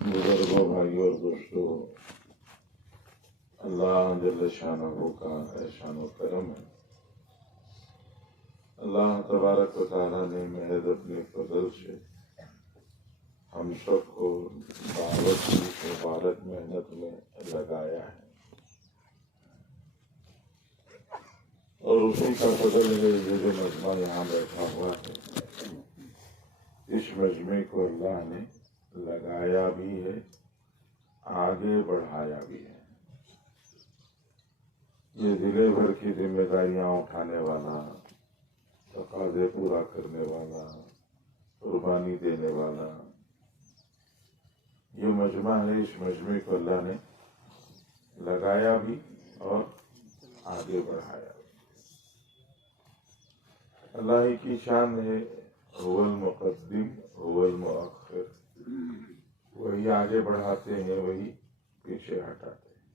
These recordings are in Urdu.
بزرگوں، بھائیوں اور دوستوں، اللہ جل شانہ کا احسان و کرم ہے۔ اللہ تبارک و تعالیٰ نے محض اپنے فضل سے ہم سب کو دعوت کی مبارک محنت میں لگایا ہے، اور اسی کا فضل ہے یہ جو مجمع یہاں بیٹھا ہوا ہے، اس مجمع کو اللہ نے لگایا بھی ہے، آگے بڑھایا بھی ہے۔ یہ ضلع بھر کی ذمہ داریاں اٹھانے والا، تقاضے پورا کرنے والا، قربانی دینے والا یہ مجمع ہے۔ اس مجمع کو اللہ نے لگایا بھی اور آگے بڑھایا بھی۔ اللہ ہی کی شان ہے، هو المقدم هو المؤخر، وہی آگے بڑھاتے ہیں، وہی پیچھے ہٹاتے ہیں۔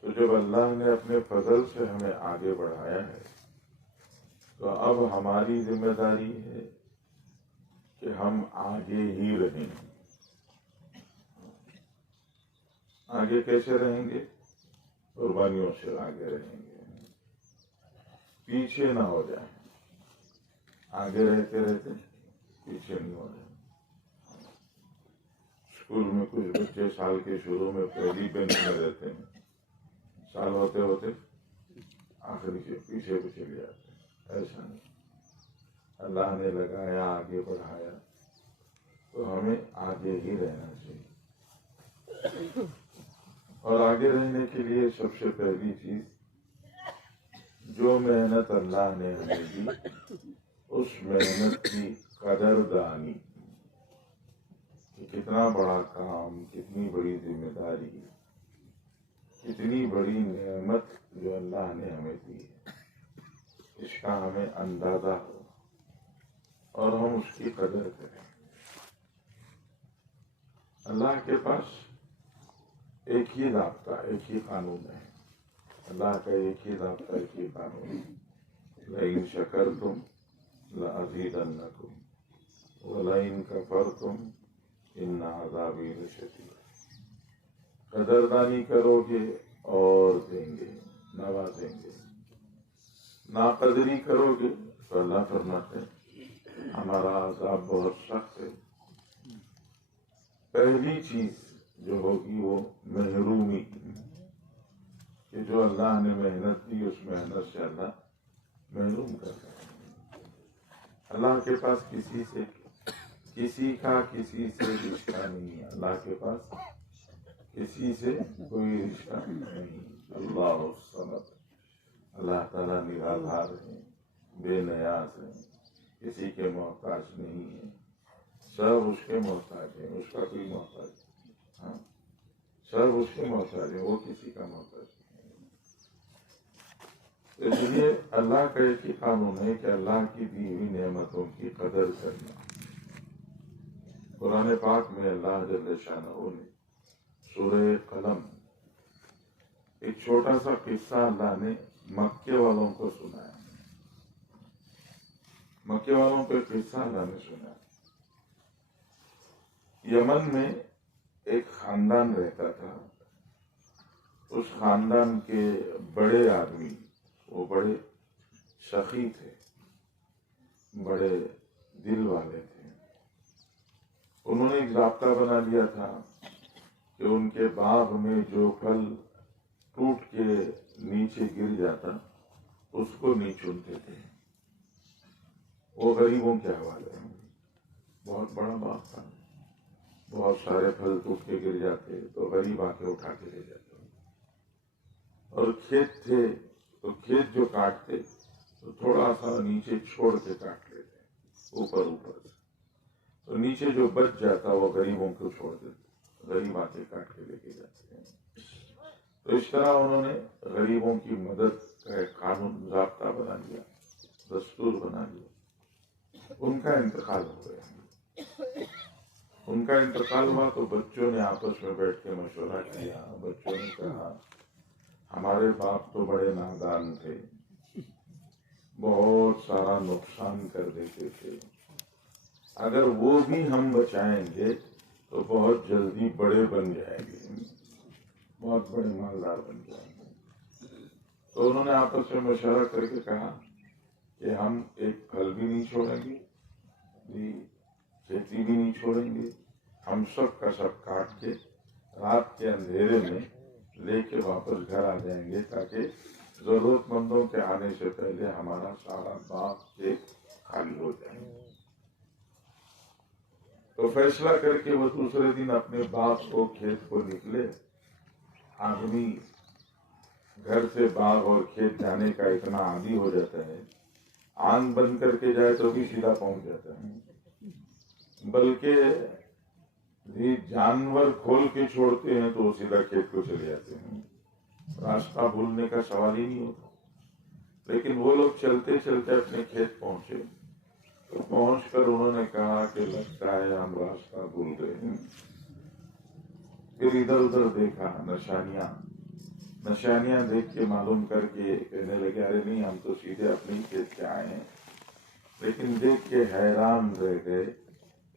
تو جب اللہ نے اپنے فضل سے ہمیں آگے بڑھایا ہے تو اب ہماری ذمہ داری ہے کہ ہم آگے ہی رہیں۔ آگے کیسے رہیں گے؟ قربانیوں سے آگے رہیں گے، پیچھے نہ ہو جائیں۔ آگے رہتے رہتے پیچھے نہیں ہو جائیں۔ اسکول میں کچھ بچے سال کے شروع میں پہلی بینچ میں رہتے ہیں، سال ہوتے ہوتے آخری سے پیچھے کو چلے جاتے ہیں۔ ایسا نہیں، اللہ نے لگایا، آگے بڑھایا تو ہمیں آگے ہی رہنا چاہیے۔ اور آگے رہنے کے لیے سب سے پہلی چیز، جو محنت اللہ نے ہمیں دی اس محنت کی قدر دانی، کہ کتنا بڑا کام، کتنی بڑی ذمہ داری، کتنی بڑی نعمت جو اللہ نے ہمیں دی ہے، اس کا ہمیں اندازہ ہو اور ہم اس کی قدر کریں۔ اللہ کے پاس ایک ہی ضابطہ، ایک ہی قانون ہے۔ اللہ کا ایک ہی ضابطہ، ایک ہی قانون ہے۔ لَإِن شَكَرْتُمْ لَأَزِيدَنَّكُمْ وَلَئِن كَفَرْتُمْ إِنَّ عَذَابِي لَشَدِيدٌ۔ قدردانی کرو گے اور دیں گے، نوازیں گے۔ ناقدری کرو گے تو اللہ فرماتے ہیں ہمارا عذاب بہت سخت ہے۔ پہلی چیز جو ہوگی وہ محرومی، کہ جو اللہ نے محنت دی اس محنت سے اللہ محروم کرتا ہے۔ اللہ کے پاس کسی کا کسی سے رشتہ نہیں ہے۔ اللہ کے پاس کسی سے کوئی رشتہ نہیں۔ اللہ الصمد، اللہ تعالیٰ نرالا ہیں، بے نیاز ہیں، کسی کے محتاج نہیں ہیں، سب اس کے محتاج ہیں، اس کا کوئی محتاج نہیں۔ ہاں، سب اس کے محتاج ہیں، وہ کسی کا محتاج نہیں۔ اس لیے اللہ کا ایک ہی قانون ہے کہ اللہ کی دی ہوئی نعمتوں کی قدر کرنا۔ قرآن پاک میں اللہ جل شانہ نے سورہ قلم، ایک چھوٹا سا قصہ اللہ نے مکے والوں کو سنایا۔ مکے والوں کو ایک قصہ اللہ نے سنایا۔ یمن میں ایک خاندان رہتا تھا۔ اس خاندان کے بڑے آدمی، وہ بڑے سخی تھے، بڑے دل والے تھے۔ انہوں نے ایک ضابطہ بنا لیا تھا کہ ان کے باغ میں جو پھل ٹوٹ کے نیچے گر جاتا اس کو نہیں چنتے تھے۔ وہ غریبوں کے حوالے ہیں۔ بہت بڑا باغ تھا، بہت سارے پھل ٹوٹ کے گر جاتے تو غریب آ کے اٹھا کے لے جاتے۔ اور کھیت تھے تو کھیت جو کاٹتے تو تھوڑا سا نیچے چھوڑ کے کاٹ لیتے، اوپر سے، تو نیچے جو بچ جاتا وہ غریبوں کو چھوڑ دیتے، غریب آ کے کاٹ کے لے کے جاتے ہیں۔ تو اس طرح انہوں نے غریبوں کی مدد کا ایک قانون، ضابطہ بنا لیا، دستور بنا لیا۔ ان کا انتقال ہو گیا۔ ان کا انتقال ہوا تو بچوں نے آپس میں بیٹھ کے مشورہ کیا۔ بچوں نے کہا ہمارے باپ تو بڑے نادان تھے، بہت سارا نقصان کر دیتے تھے، اگر وہ بھی ہم بچائیں گے تو بہت جلدی بڑے بن جائیں گے، بہت بڑے مالدار بن جائیں گے۔ تو انہوں نے آپس میں مشورہ کر کے کہا کہ ہم ایک پھل بھی نہیں چھوڑیں گے، جی کھیتی بھی نہیں چھوڑیں گے، ہم سب کا سب کاٹ کے رات کے اندھیرے میں لے کے واپس گھر آ جائیں گے، تاکہ ضرورت مندوں کے آنے سے پہلے ہمارا سارا باغ کھیت خالی ہو جائے۔ تو فیصلہ کر کے وہ دوسرے دن اپنے باغ کو کھیت کو نکلے۔ آدمی گھر سے باغ اور کھیت جانے کا اتنا عادی ہو جاتا ہے، آنکھ بند کر کے جائے تو بھی سیدھا پہنچ جاتا ہے، بلکہ جانور کھول کے چھوڑتے ہیں تو وہ سیدھا کھیت کو چلے جاتے ہیں، راستہ بھولنے کا سوال ہی نہیں ہوتا۔ لیکن وہ لوگ چلتے چلتے اپنے کھیت پہنچے، تو پہنچ کر انہوں نے کہا کہ لگتا ہے ہم راستہ بھول گئے ہیں۔ پھر ادھر ادھر دیکھا، نشانیاں دیکھ کے معلوم کر کے کہنے لگے ارے نہیں، ہم تو سیدھے اپنے کھیت سے آئے ہیں۔ لیکن دیکھ کے حیران رہ گئے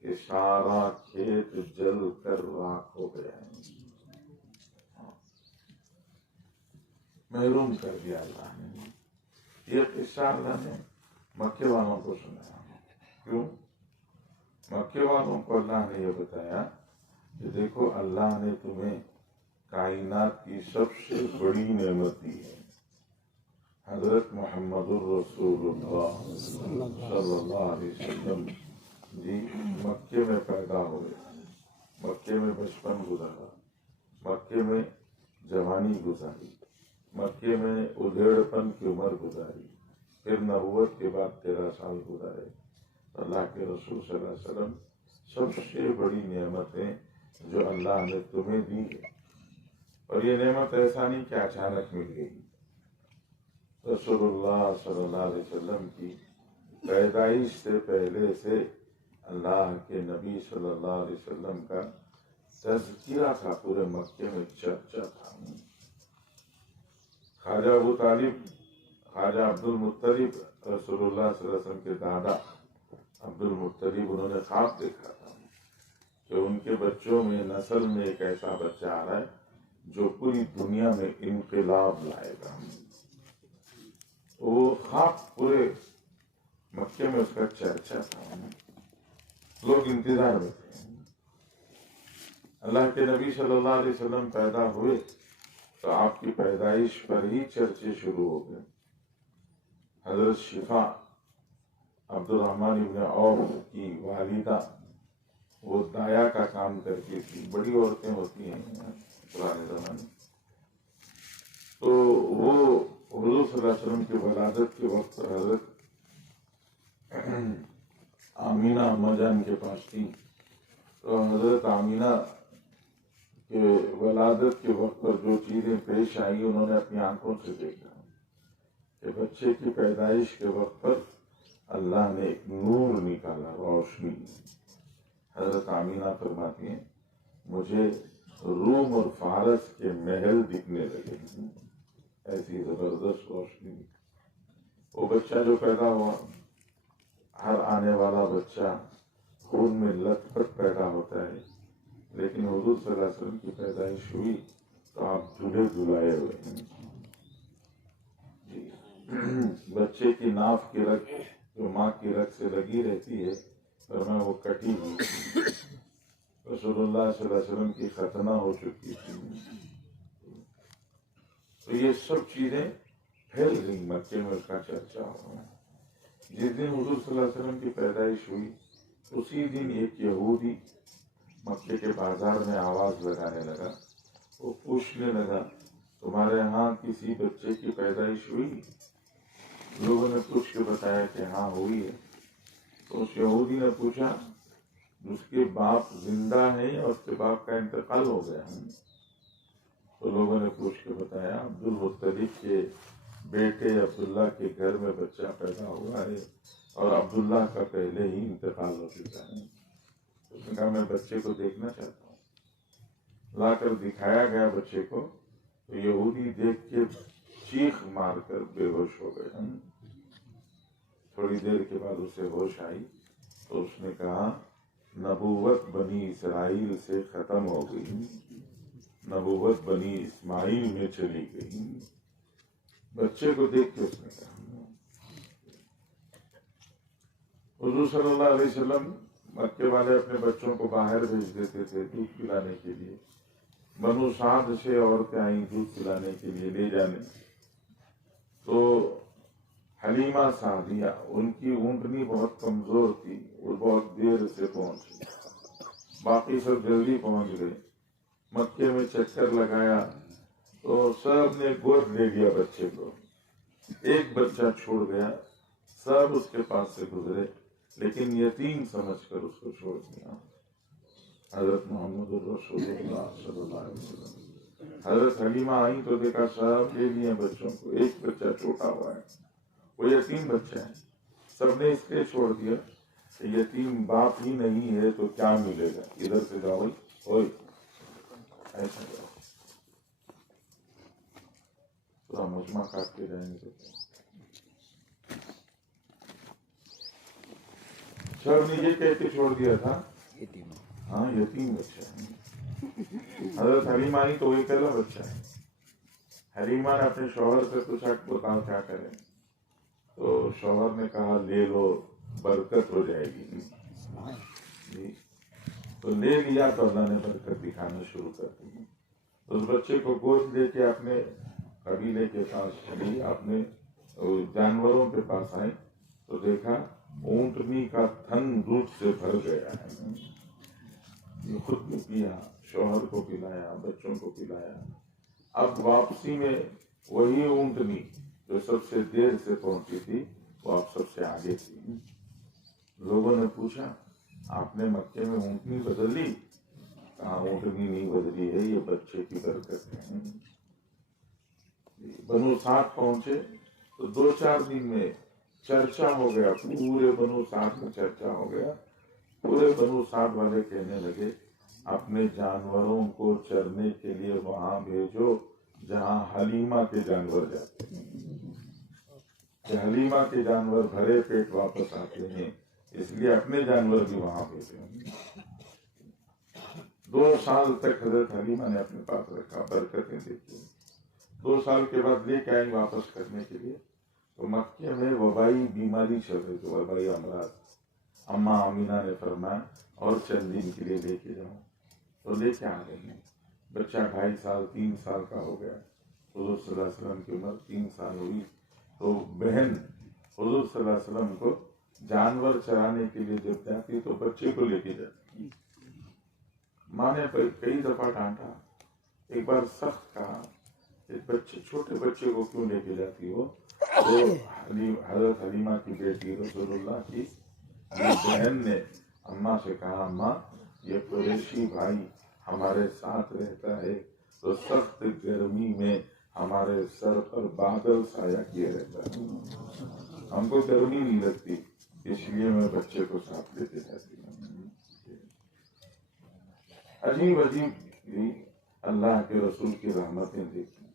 کہ سارا کھیت جل کر راکھ ہو گیا ہے، محروم کر دیا اللہ نے۔ یہ قصہ اللہ نے مکے والوں کو سنایا۔ کیوں؟ مکے والوں کو اللہ نے یہ بتایا کہ دیکھو اللہ نے تمہیں کائنات کی سب سے بڑی نعمت دی ہے، حضرت محمد الرسول اللہ صلی اللہ علیہ وسلم جی مکے میں پیدا ہوئے، مکے میں بچپن گزارا، مکے میں جوانی گزاری، مکے میں ادھیڑ پن کی عمر گزاری، پھر نبوت کے بعد 13 سال گزارے۔ اللہ کے رسول صلی اللہ علیہ وسلم سب سے بڑی نعمت ہے جو اللہ نے تمہیں دی ہے، اور یہ نعمت ایسا نہیں کہ اچانک مل گئی۔ رسول اللہ صلی اللہ علیہ وسلم کی پیدائش سے پہلے سے اللہ کے نبی صلی اللہ علیہ وسلم کا تذکرہ تھا، پورے مکے میں چرچا تھا۔ خواجہ ابو طالب، خواجہ عبد المطلب، رسول اللہ صلی اللہ علیہ وسلم کے دادا عبد المطلب، انہوں نے خواب دیکھا تھا کہ ان کے بچوں میں نسل میں ایک ایسا بچہ آ رہا ہے جو پوری دنیا میں انقلاب لائے گا۔ وہ خواب پورے مکے میں اس کا چرچا تھا، لوگ انتظار میں تھے۔ اللہ کے نبی صلی اللہ علیہ وسلم پیدا ہوئے تو آپ کی پیدائش پر ہی چرچے شروع ہو گئے۔ حضرت شفا عبد الرحمن ابن عوف کی والدہ، وہ دایا کا کام کرتی تھی، بڑی عورتیں ہوتی ہیں پرانے زمانے، تو وہ حضور صلی اللہ علیہ وسلم کی ولادت کے وقت پر حضرت آمینہ اما جان کے پاس تھی۔ تو حضرت آمینہ کہ ولادت کے وقت پر جو چیزیں پیش آئی انہوں نے اپنی آنکھوں سے دیکھا کہ بچے کی پیدائش کے وقت پر اللہ نے ایک نور نکالا، روشنی۔ حضرت آمینہ فرماتی ہیں مجھے روم اور فارس کے محل دکھنے لگے، ایسی زبردست روشنی۔ وہ بچہ جو پیدا ہوا، ہر آنے والا بچہ خون میں لت پت پیدا ہوتا ہے، لیکن حضور صلی اللہ علیہ وسلم کی پیدائش ہوئی تو آپ دھلے دھلائے ہوئے ہیں۔ بچے کی ناف کی رگ جو ماں کی رگ سے لگی رہتی ہے، فرمایا وہ کٹی ہوئی تھی۔ رسول اللہ صلی اللہ علیہ وسلم کی ختنہ ہو چکی تھی۔ تو یہ سب چیزیں پھیل گئی، مکے میں اس کا چرچا ہوا۔ جس دن حضور صلی اللہ علیہ وسلم کی پیدائش ہوئی اسی دن ایک یہودی مکے کے بازار میں آواز لگانے لگا، وہ پوچھنے لگا تمہارے ہاں کسی بچے کی پیدائش ہوئی؟ لوگوں نے پوچھ کے بتایا کہ ہاں ہوئی ہے۔ تو اس یہودی نے پوچھا اس کے باپ زندہ ہیں اور اس کے باپ کا انتقال ہو گیا؟ تو لوگوں نے پوچھ کے بتایا عبد المطلب کے بیٹے عبداللہ کے گھر میں بچہ پیدا ہوا ہے اور عبداللہ کا پہلے ہی انتقال ہو چکا ہے۔ اس نے کہا میں بچے کو دیکھنا چاہتا ہوں۔ لا کر دکھایا گیا بچے کو، تو یہودی دیکھ کے چیخ مار کر بے ہوش ہو گئے۔ تھوڑی دیر کے بعد اسے ہوش آئی تو اس نے کہا نبوت بنی اسرائیل سے ختم ہو گئی، نبوت بنی اسماعیل میں چلی گئی۔ بچے کو دیکھ کے اس نے کہا۔ حضور صلی اللہ علیہ وسلم مکے والے اپنے بچوں کو باہر بھیج دیتے تھے دودھ پلانے کے لیے۔ بنو سعد سے عورتیں آئیں دودھ پلانے کے لیے لے جانے، تو حلیمہ سعدیہ ان کی اونٹنی بہت کمزور تھی، وہ بہت دیر سے پہنچی، باقی سب جلدی پہنچ گئے۔ مکے میں چکر لگایا تو سب نے گود لے لیا بچے کو، ایک بچہ چھوڑ گیا، سب اس کے پاس سے گزرے لیکن یتیم سمجھ کر اس کو چھوڑ دیا۔ حضرت محمد الرسول اللہ صلی اللہ علیہ وسلم، حضرت حلیمہ آئی تو دیکھا سب لے لیے بچوں کو، ایک بچہ چھوٹا ہوا ہے، وہ یتیم بچہ ہے، سب نے اس لیے چھوڑ دیا کہ یتیم باپ ہی نہیں ہے تو کیا ملے گا، ادھر سے جاؤ ہوئی ایسا جاؤ، پورا مجمع کاٹ کے جائیں گے تو سب نے یہ کہہ کے چھوڑ دیا تھا ہاں یتیم بچہ ہے۔ حضرت حلیمہ آئی تو وہ اکیلا بچہ ہے۔ حلیمہ نے اپنے شوہر سے پوچھا بتاؤ کیا کریں، تو شوہر نے کہا لے لو برکت ہو جائے گی جی، تو لے لیا تو اللہ نے برکت دکھانا شروع کر دی۔ اس بچے کو گود لے کے اپنے قبیلے کے پاس چلی، اپنے جانوروں کے پاس آئی تو دیکھا اونٹنی کا تھن دودھ سے بھر گیا ہے، یہ خود بھی پیا، شوہر کو پلایا، بچوں کو پلایا۔ اب واپسی میں وہی اونٹنی جو سب سے دیر سے پہنچی تھی وہ اب سب سے آگے تھی۔ لوگوں نے پوچھا آپ نے مکے میں اونٹنی بدل لی؟ کہا اونٹنی نہیں بدلی ہے، یہ بچے کی برکت ہے۔ بنو سعد پہنچے تو 2-4 دن میں چرچا ہو گیا، پورے بنو سعد میں چرچا ہو گیا۔ پورے بنو سعد والے کہنے لگے اپنے جانوروں کو چرنے کے لیے وہاں بھیجو جہاں حلیمہ کے جانور جاتے ہیں، کہ حلیمہ کے جانور بھرے پیٹ واپس آتے ہیں، اس لیے اپنے جانور بھی وہاں بھیجے۔ 2 سال تک حضرت حلیمہ نے اپنے پاس رکھا، برکتیں دیکھی۔ 2 سال کے بعد لے کے آئی واپس کرنے کے لیے، تو مکے میں وبائی بیماری چل رہی تھی، وبائی امراض۔ اماں آمینہ نے فرمایا اور چند دن کے لیے لے کے جاؤ، تو لے کے آ رہے ہیں۔ بچہ 2.5 سال 3 سال کا ہو گیا، حضور صلی اللہ علیہ وسلم کی عمر 3 سال ہوئی تو بہن حضور صلی اللہ علیہ وسلم کو جانور چرانے کے لیے جب جاتی تو بچے کو لے کے جاتی۔ ماں نے کئی دفعہ ڈانٹا، ایک بار سخت کہا چھوٹے بچے کو کیوں لے کے جاتی ہو؟ تو حضرت حلیمہ کی بیٹی رسول اللہ کی بہن نے اماں سے کہا اماں یہ قریشی بھائی ہمارے ساتھ رہتا ہے تو سخت گرمی میں ہمارے سر پر بادل سایہ کیے رہتا ہے، ہم کو گرمی نہیں لگتی، اس لیے میں بچے کو ساتھ لیتے جاتی ہوں۔ عجیب عجیب اللہ کے رسول کی رحمتیں دیکھی،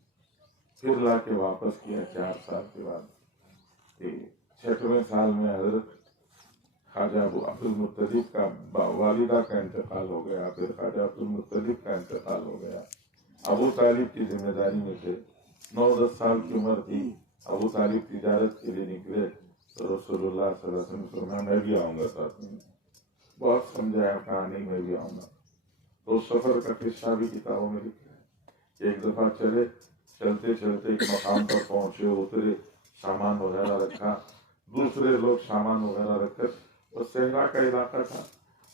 پھر لا کے واپس کیا 4 سال کے بعد۔ 6ویں سال میں حضرت خواجہ عبد المطلب کا والدہ کا انتقال ہو گیا، پھر خواجہ عبد المطلب کا انتقال ہو گیا۔ ابو طالب کی ذمہ داری میں تھے، 9-10 سال کی عمر تھی، ابو طالب تجارت کے لیے نکلے تو رسول اللہ صلی اللہ علیہ وسلم فرمایا میں بھی آؤں گا ساتھ میں۔ بہت سمجھایا، کہا نہیں میں بھی آؤں گا۔ تو سفر کا قصہ بھی کتابوں میں لکھا ہے کہ ایک دفعہ چلتے چلتے ایک مقام پر پہنچے، اترے، سامان وغیرہ رکھا، دوسرے لوگ سامان وغیرہ رکھ کر، وہ صحرا کا علاقہ تھا،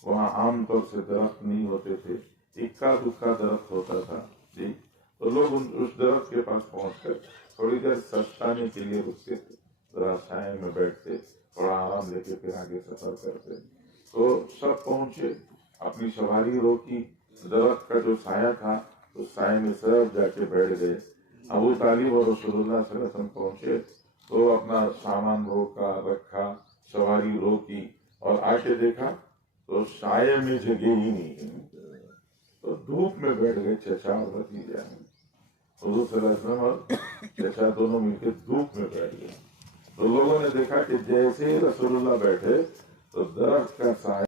وہاں عام طور سے درخت نہیں ہوتے تھے، اکا دکا درخت ہوتا تھا جی، تو لوگ اس درخت کے پاس پہنچ کر تھوڑی دیر سستانے کے لیے رکتے تھے، ذرا سائے میں بیٹھتے، تھوڑا آرام لے کے پھر آگے سفر کرتے۔ تو سب پہنچے، اپنی سواری روکی، درخت کا جو سایہ تھا اس سائے میں سب جا کے بیٹھ گئے۔ ابو طالب اور رسول اللہ صلی اللہ علیہ وسلم پہنچے تو اپنا سامان روکا، رکھا، سواری روکی اور آ کے دیکھا تو سائے میں جگہ ہی نہیں، تو دھوپ میں بیٹھ گئے چچا اور بھتیجا، حضور صلی اللہ علیہ وسلم اور چچا دونوں مل کے دھوپ میں بیٹھ گئے۔ تو لوگوں نے دیکھا کہ جیسے رسول اللہ بیٹھے تو درخت کا سایہ